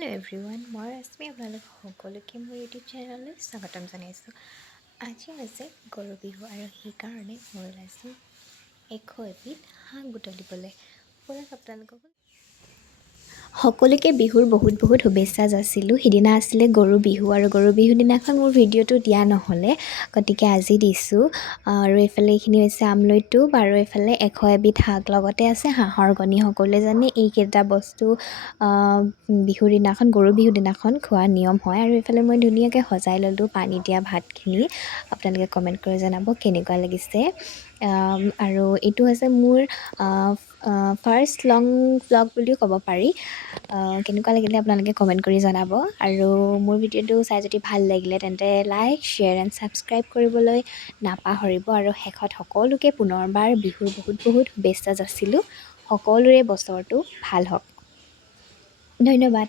Hello' everyone, মই ৰশ্মি আপোনালোক সকলোকে মোৰ ইউটিউব চেনেললৈ স্বাগতম জনাইছোঁ। আজি হৈছে গৰু বিহু আৰু সেইকাৰণে মই ওলাইছোঁ 100 এবিধ শাক বুটলিবলৈ। ব'লক আপোনালোকক সকলোকে বিহুৰ বহুত শুভেচ্ছা যাচিলোঁ। সিদিনা আছিলে গৰু বিহু আৰু গৰু বিহুৰ দিনাখন মোৰ ভিডিঅ'টো দিয়া নহ'লে, গতিকে আজি দিছোঁ। আৰু এইফালে এইখিনি হৈছে আমলৈ টোপ আৰু এইফালে 100 এবিধ শাক, লগতে আছে হাঁহৰ কণী। সকলোৱে জানে এইকেইটা বস্তু বিহুৰ দিনাখন, গৰু বিহুৰ দিনাখন খোৱা নিয়ম হয়। আৰু এইফালে মই ধুনীয়াকৈ সজাই ল'লোঁ পানী দিয়া ভাতখিনি। আপোনালোকে কমেণ্ট কৰি জনাব কেনেকুৱা লাগিছে। আৰু এইটো হৈছে মোৰ ফাৰ্ষ্ট লং ভ্লগ বুলিও ক'ব পাৰি। কেনেকুৱা লাগিলে আপোনালোকে কমেণ্ট কৰি জনাব। আৰু মোৰ ভিডিঅ'টো চাই যদি ভাল লাগিলে তেন্তে লাইক, শ্বেয়াৰ এণ্ড ছাবস্ক্ৰাইব কৰিবলৈ নাপাহৰিব। আৰু শেষত সকলোকে পুনৰবাৰ বিহুৰ বহুত শুভেচ্ছা যাচিলোঁ। সকলোৰে বছৰটো ভাল হওক। ধন্যবাদ।